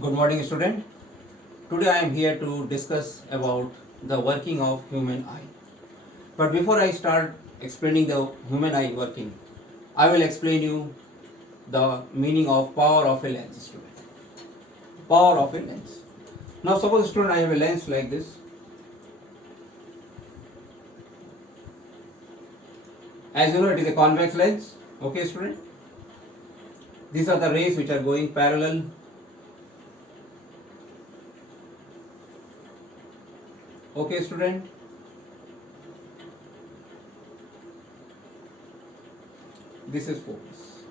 Good morning, student. Today I am here to discuss about the working of human eye. But before I start explaining the human eye working, I will explain you the meaning of power of a lens, student. Power of a lens. Now suppose, student, I have a lens like this. As you know, it is a convex lens. Okay, student. These are the rays which are going parallel. Okay, student. This is focus.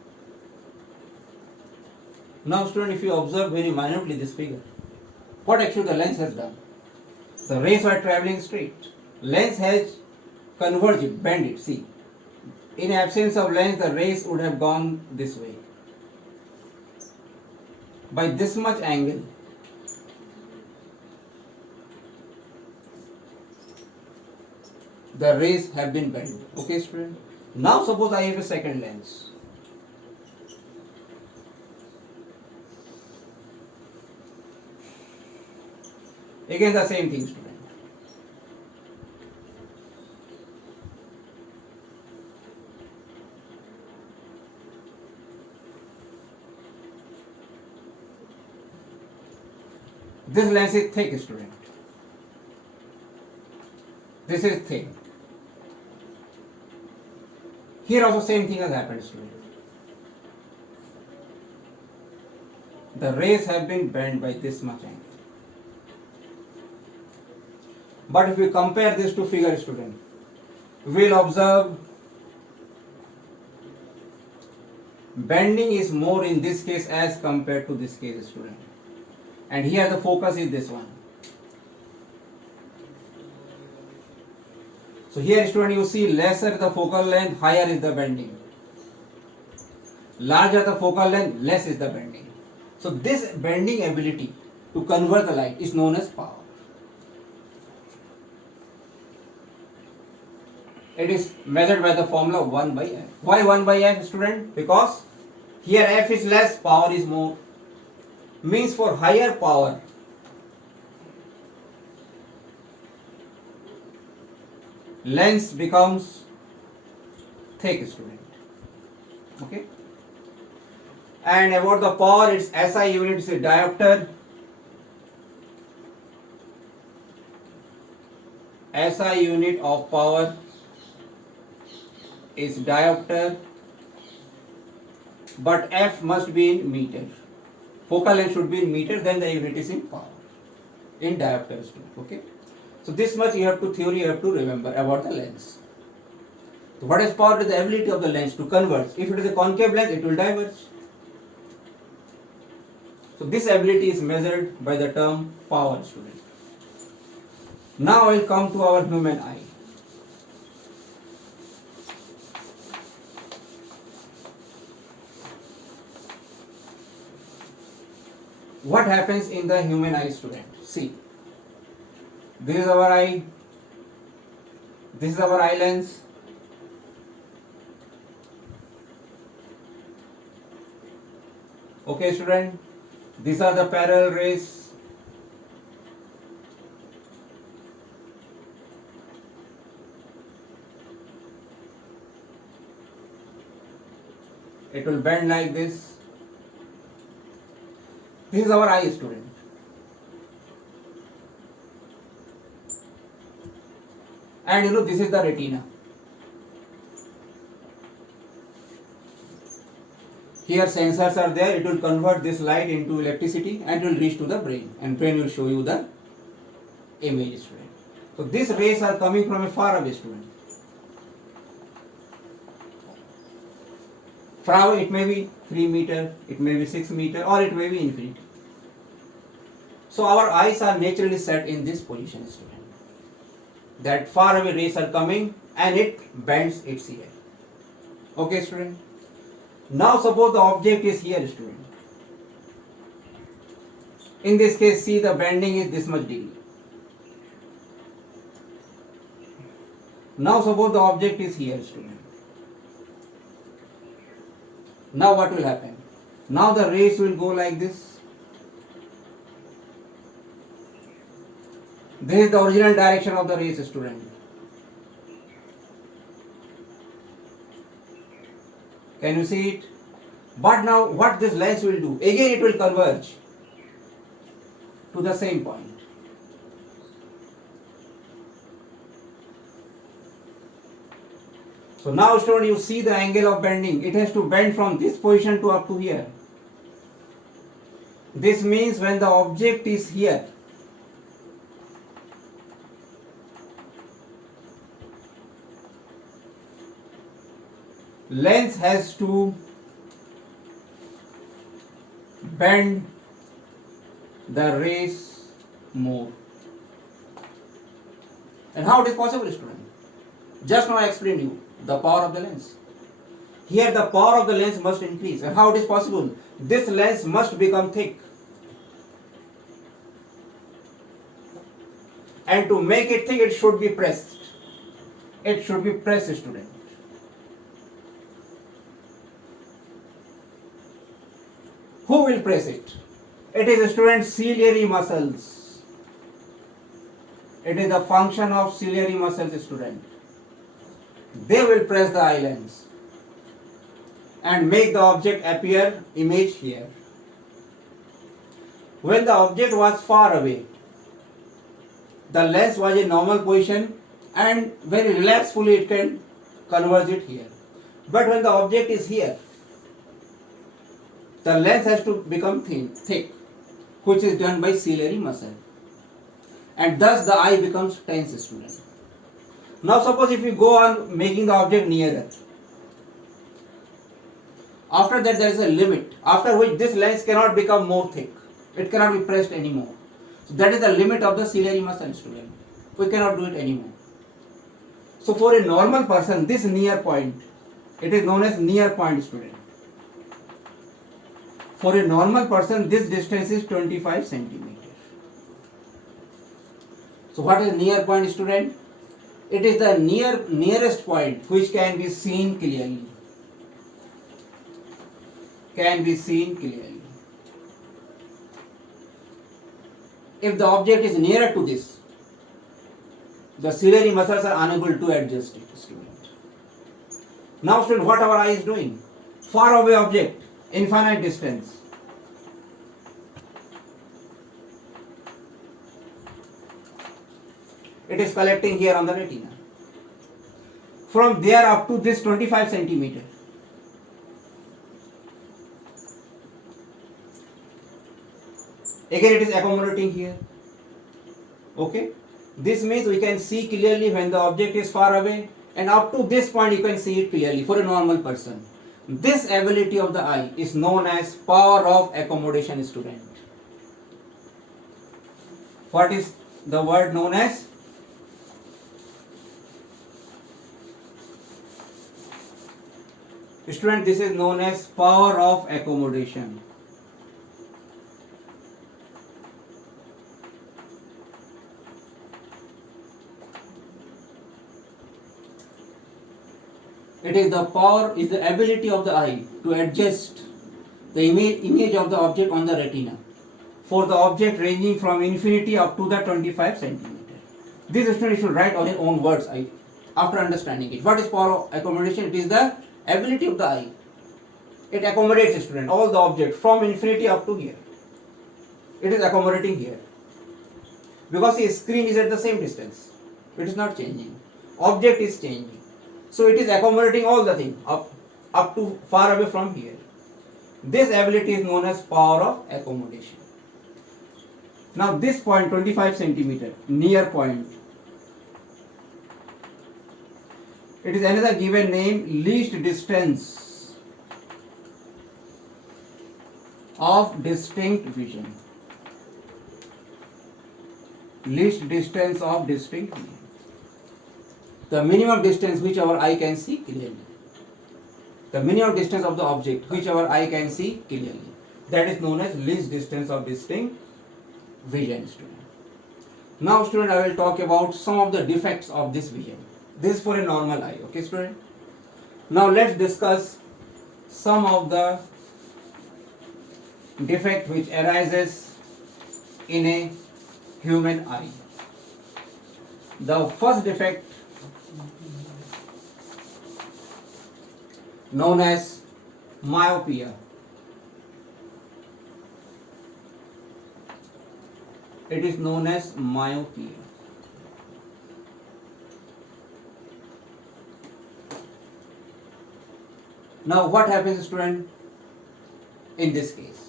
Now, student, if you observe very minutely this figure, what actually the lens has done? The rays are traveling straight. Lens has converged, bend it. See, in absence of lens, the rays would have gone this way. By this much angle, the rays have been bent. Okay, student? Now suppose I have a second lens. Again the same thing, student. This lens is thick, student. This is thick. Here also same thing has happened, student. The rays have been bent by this much angle. But if we compare this to figure, student, we will observe bending is more in this case as compared to this case, student. And here the focus is this one. So here, student, you see lesser the focal length, higher is the bending. Larger the focal length, less is the bending. So this bending ability to convert the light is known as power. It is measured by the formula 1 by f. Why 1 by f, student? Because here f is less, power is more. Means for higher power, lens becomes thick, student. Okay. And about the power, its SI unit is a diopter. SI unit of power is diopter, but F must be in meter. Focal length should be in meter, then the unit is in power, in diopter, student. Okay. So this much you have to remember about the lens. So what is power? Is the ability of the lens to converge. If it is a concave lens, it will diverge. So this ability is measured by the term power, student. Now I will come to our human eye. What happens in the human eye, student? See, this is our eye, this is our eye lens. Okay, student, these are the parallel rays. It will bend like this. This is our eye, student. And you know, this is the retina. Here sensors are there, it will convert this light into electricity and it will reach to the brain, and brain will show you the image, student. So these rays are coming from a far away, student. Far away, it may be 3 meter, it may be 6 meter, or it may be infinity. So our eyes are naturally set in this position, student. That far away rays are coming and it bends its ear. Okay, student. Now suppose the object is here, student. In this case, see, the bending is this much degree. Now suppose the object is here, student. Now what will happen? Now the rays will go like this. This is the original direction of the rays, student. Can you see it? But now what this lens will do? Again it will converge to the same point. So now student, you see the angle of bending. It has to bend from this position to up to here. This means when the object is here, lens has to bend the rays more. And how it is possible, student? Just now I explained you the power of the lens. Here the power of the lens must increase. And how it is possible? This lens must become thick. And to make it thick, it should be pressed. It should be pressed, student. Who will press it? It is, student, ciliary muscles. It is the function of ciliary muscles, student. They will press the eye lens and make the object appear image here. When the object was far away, the lens was in normal position, and when you relax fully it can converge it here. But when the object is here, the lens has to become thick, which is done by ciliary muscle, and thus the eye becomes tense, student. Now suppose if you go on making the object nearer, after that there is a limit after which this lens cannot become more thick. It cannot be pressed anymore. So that is the limit of the ciliary muscle, student. We cannot do it anymore. So for a normal person, this near point, it is known as near point, student. For a normal person, this distance is 25 centimeters. So what is near point, student? It is the nearest point which can be seen clearly. Can be seen clearly. If the object is nearer to this, the ciliary muscles are unable to adjust it, student. Now, student, what our eye is doing? Far away object, infinite distance. It is collecting here on the retina. From there up to this 25 centimeter. Again it is accommodating here. Okay. This means we can see clearly when the object is far away, and up to this point you can see it clearly for a normal person. This ability of the eye is known as power of accommodation, student. What is the word known as? Student, this is known as power of accommodation. It is the power, is the ability of the eye to adjust the image of the object on the retina for the object ranging from infinity up to the 25 centimeter. This student should write on his own words after understanding it. What is power of accommodation? It is the ability of the eye. It accommodates the student, all the objects from infinity up to here. It is accommodating here. Because the screen is at the same distance. It is not changing. Object is changing. So it is accommodating all the things up to far away from here. This ability is known as power of accommodation. Now this point, 25 centimeter, near point, it is another given name, least distance of distinct vision. Least distance of distinct vision. The minimum distance which our eye can see clearly. The minimum distance of the object which our eye can see clearly. That is known as least distance of distinct vision, student. Now, student, I will talk about some of the defects of this vision. This is for a normal eye, okay, student? Now, let's discuss some of the defect which arises in a human eye. The first defect, known as myopia. It is known as myopia. Now what happens, student, in this case?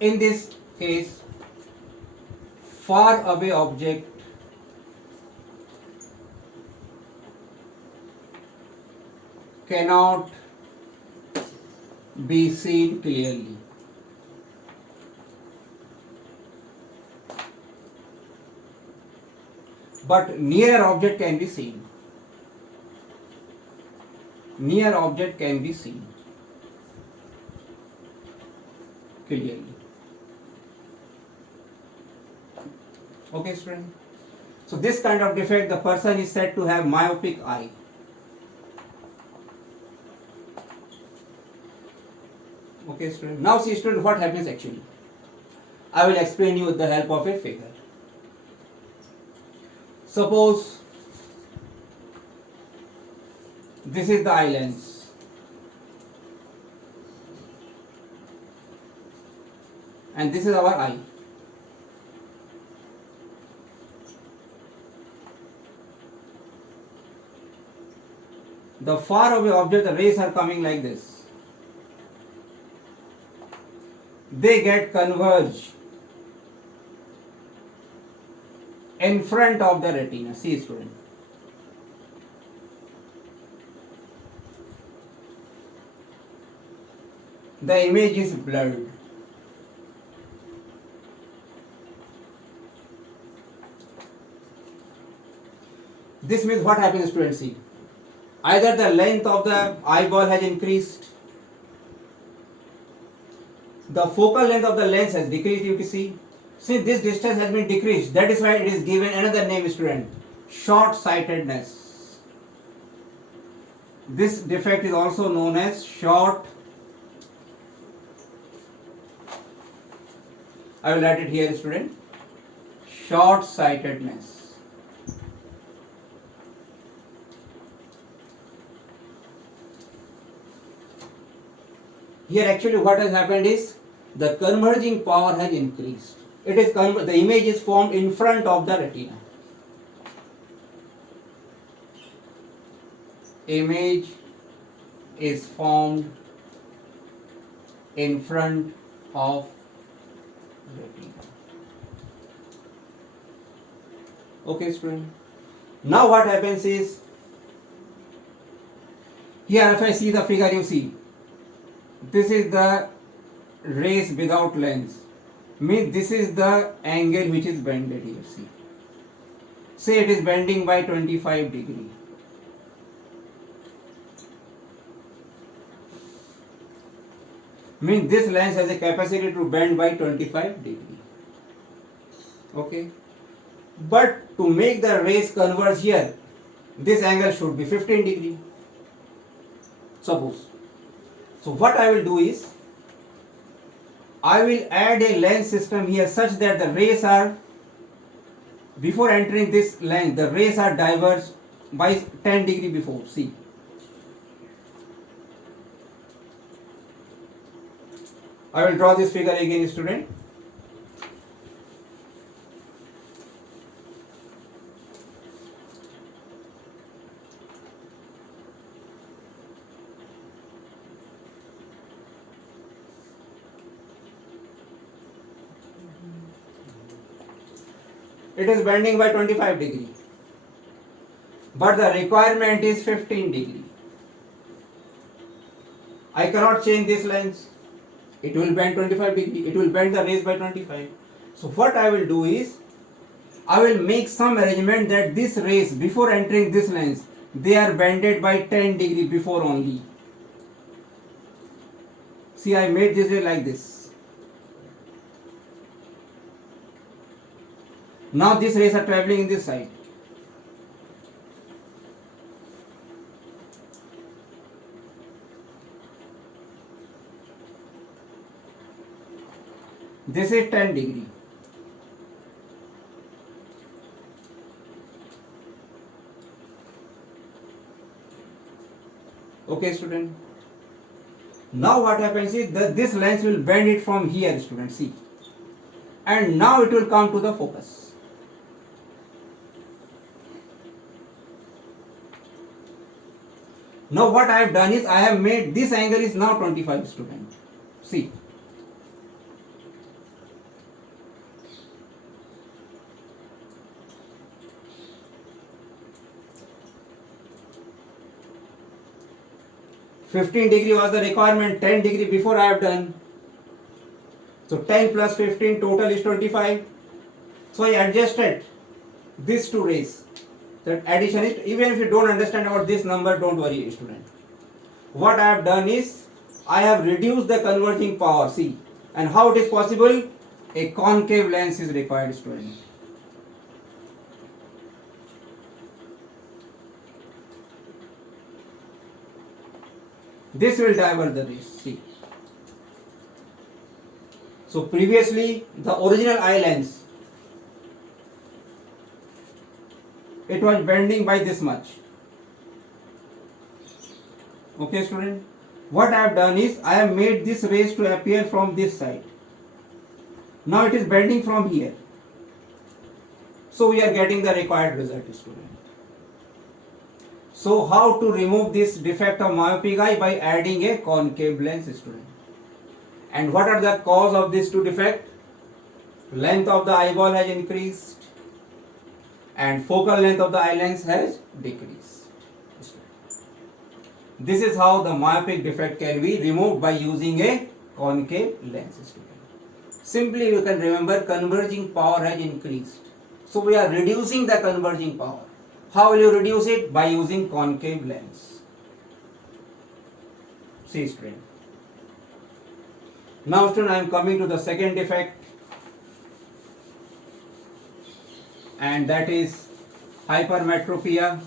In this case, far away object cannot be seen clearly. But near object can be seen. Near object can be seen clearly. Okay, student. So this kind of defect, the person is said to have myopic eye. Okay, student. Now see, student, what happens actually. I will explain you with the help of a figure. Suppose this is the eye lens. And this is our eye. The far away object, the rays are coming like this. They get converged in front of the retina. See, student. The image is blurred. This means what happens, students? See, either the length of the eyeball has increased, the focal length of the lens has decreased, you can see. Since this distance has been decreased, that is why it is given another name, student, short-sightedness. This defect is also known as I will write it here, student, short-sightedness. Here actually what has happened is the converging power has increased. It is the image is formed in front of the retina. Image is formed in front of retina. Okay, student. Now what happens is, here if I see the figure, you see, this is the rays without lens. Means this is the angle which is bended here. See, say it is bending by 25 degree. Means this lens has a capacity to bend by 25 degree. Okay, but to make the rays converge here, this angle should be 15 degree. Suppose. So what I will do is, I will add a lens system here such that the rays are, before entering this lens, the rays are diverged by 10 degree before. See. I will draw this figure again, student. It is bending by 25 degree, but the requirement is 15 degree. I cannot change this lens. It will bend 25 degree. It will bend the rays by 25. So what I will do is, I will make some arrangement that this rays before entering this lens, they are bended by 10 degree before only. See, I made this ray like this. Now these rays are traveling in this side. This is 10 degree. Okay, student. Now what happens is that this lens will bend it from here, student, see, and now it will come to the focus. Now what I have done is I have made this angle is now 25, student. See. (15° was the requirement, 10° before I have done. So 10 plus 15 total is 25. So I adjusted these two rays. That addition is, even if you don't understand about this number, don't worry, student. What I have done is I have reduced the converging power. See, and how it is possible? A concave lens is required, student. This will divert the rays. See. So previously the original eye lens, it was bending by this much. Okay, student. What I have done is I have made this rays to appear from this side. Now it is bending from here. So we are getting the required result, student. So how to remove this defect of myopic eye? By adding a concave lens, student. And what are the cause of this two defect? Length of the eyeball has increased and focal length of the eye lens has decreased. This is how the myopic defect can be removed by using a concave lens, student. Simply you can remember converging power has increased. So we are reducing the converging power. How will you reduce it? By using concave lens. See, student. Now, student, I am coming to the second defect, and that is hypermetropia.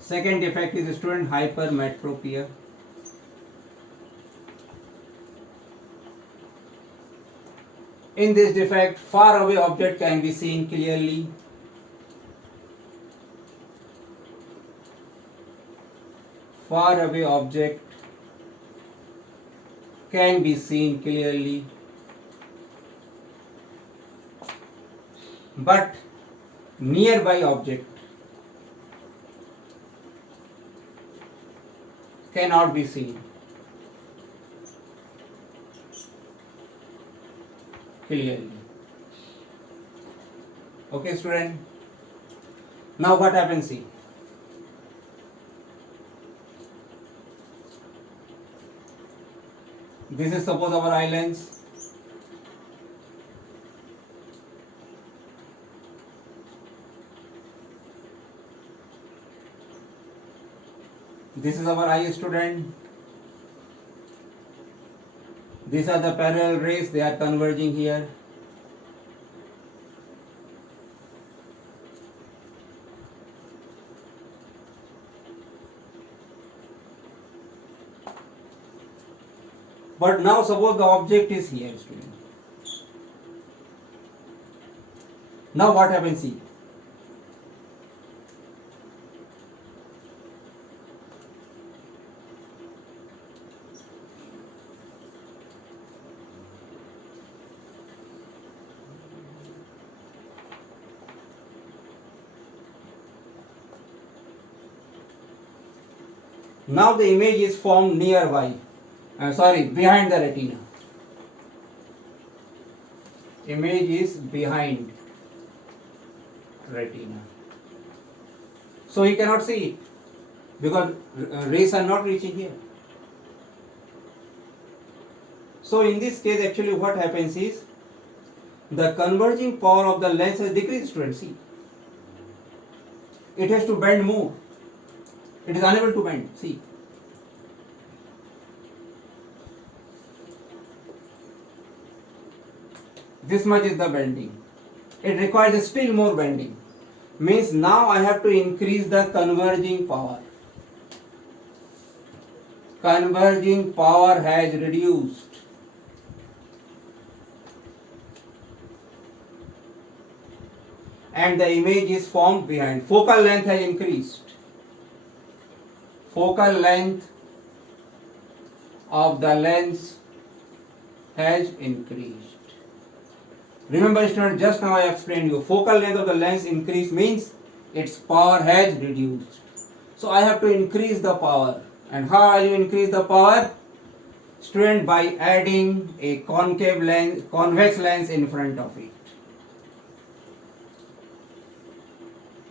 Second defect is, student, hypermetropia. In this defect, far away object can be seen clearly. Far away object can be seen clearly, but nearby object cannot be seen clearly. Okay, student. Now what happens? See. This is suppose our eye lens. This is our eye, student. These are the parallel rays, they are converging here. But now suppose the object is here, student. Now what happens? See. Now the image is formed nearby, behind the retina. Image is behind retina. So he cannot see it because rays are not reaching here. So in this case, actually what happens is the converging power of the lens has decreased, students. See, it has to bend more. It is unable to bend. See. This much is the bending. It requires still more bending. Means now I have to increase the converging power. Converging power has reduced. and the image is formed behind. Focal length has increased. Focal length of the lens has increased. Remember student, just now I explained you, focal length of the lens increase means its power has reduced. So I have to increase the power. And how will you increase the power? Student, by adding a concave lens, convex lens in front of it.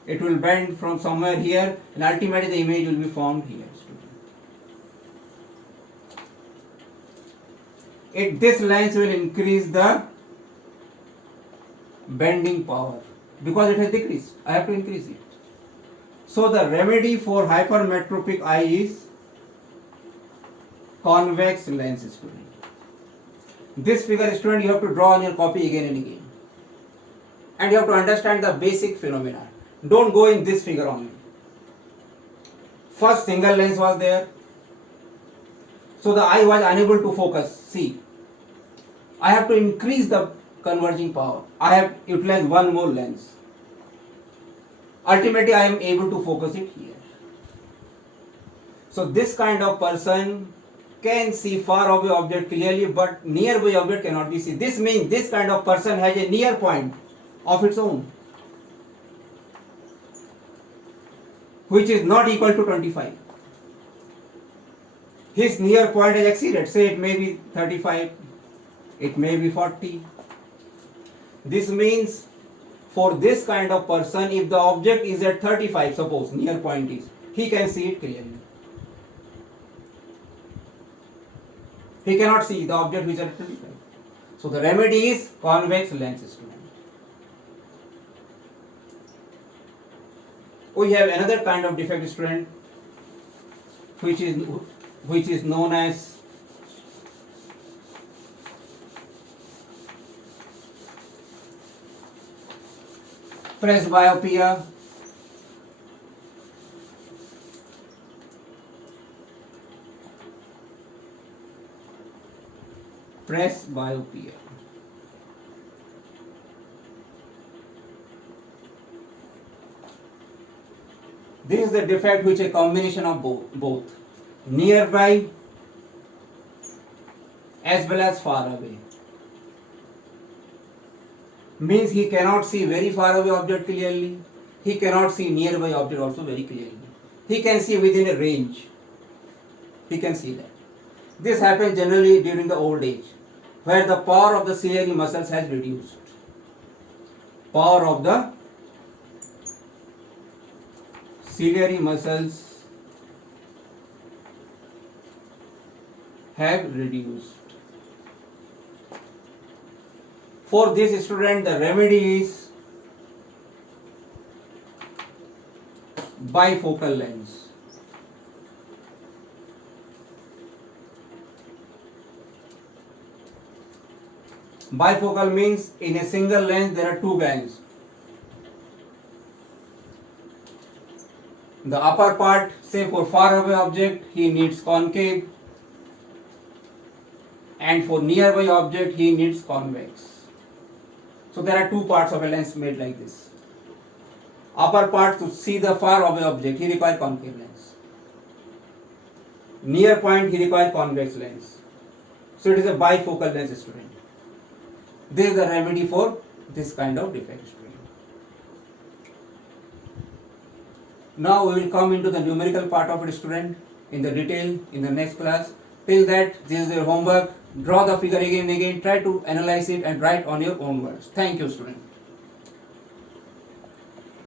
It will bend from somewhere here and ultimately the image will be formed here. This lens will increase the bending power because it has decreased. I have to increase it. So the remedy for hypermetropic eye is convex lens, student. This figure, student, you have to draw on your copy again and again. And you have to understand the basic phenomena. Don't go in this figure only. First single lens was there. So the eye was unable to focus. See, I have to increase the converging power. I have utilized one more lens. Ultimately, I am able to focus it here. So this kind of person can see far away object clearly, but nearby object cannot be seen. This means this kind of person has a near point of its own, which is not equal to 25. His near point is exceeded. Say it may be 35, it may be 40. This means for this kind of person, if the object is at 35, suppose near point is, he can see it clearly. He cannot see the object which is at 35. So the remedy is convex lens, student. We have another kind of defect, student, which is known as presbyopia. Presbyopia. This is the defect which is a combination of both nearby as well as far away. Means he cannot see very far away object clearly. He cannot see nearby object also very clearly. He can see within a range. He can see that. This happens generally during the old age, where the power of the ciliary muscles has reduced. Power of the ciliary muscles have reduced. For this student, the remedy is bifocal lens. Bifocal means in a single lens there are two bands. The upper part, say for far away object, he needs concave, and for nearby object he needs convex. So there are two parts of a lens made like this. Upper part, to see the far away object, he requires concave lens. Near point, he requires convex lens. So it is a bifocal lens, student. This is the remedy for this kind of defect, student. Now we will come into the numerical part of it, student, in the detail in the next class. Till that, this is your homework. Draw the figure again and again, try to analyze it and write on your own words. Thank you, student.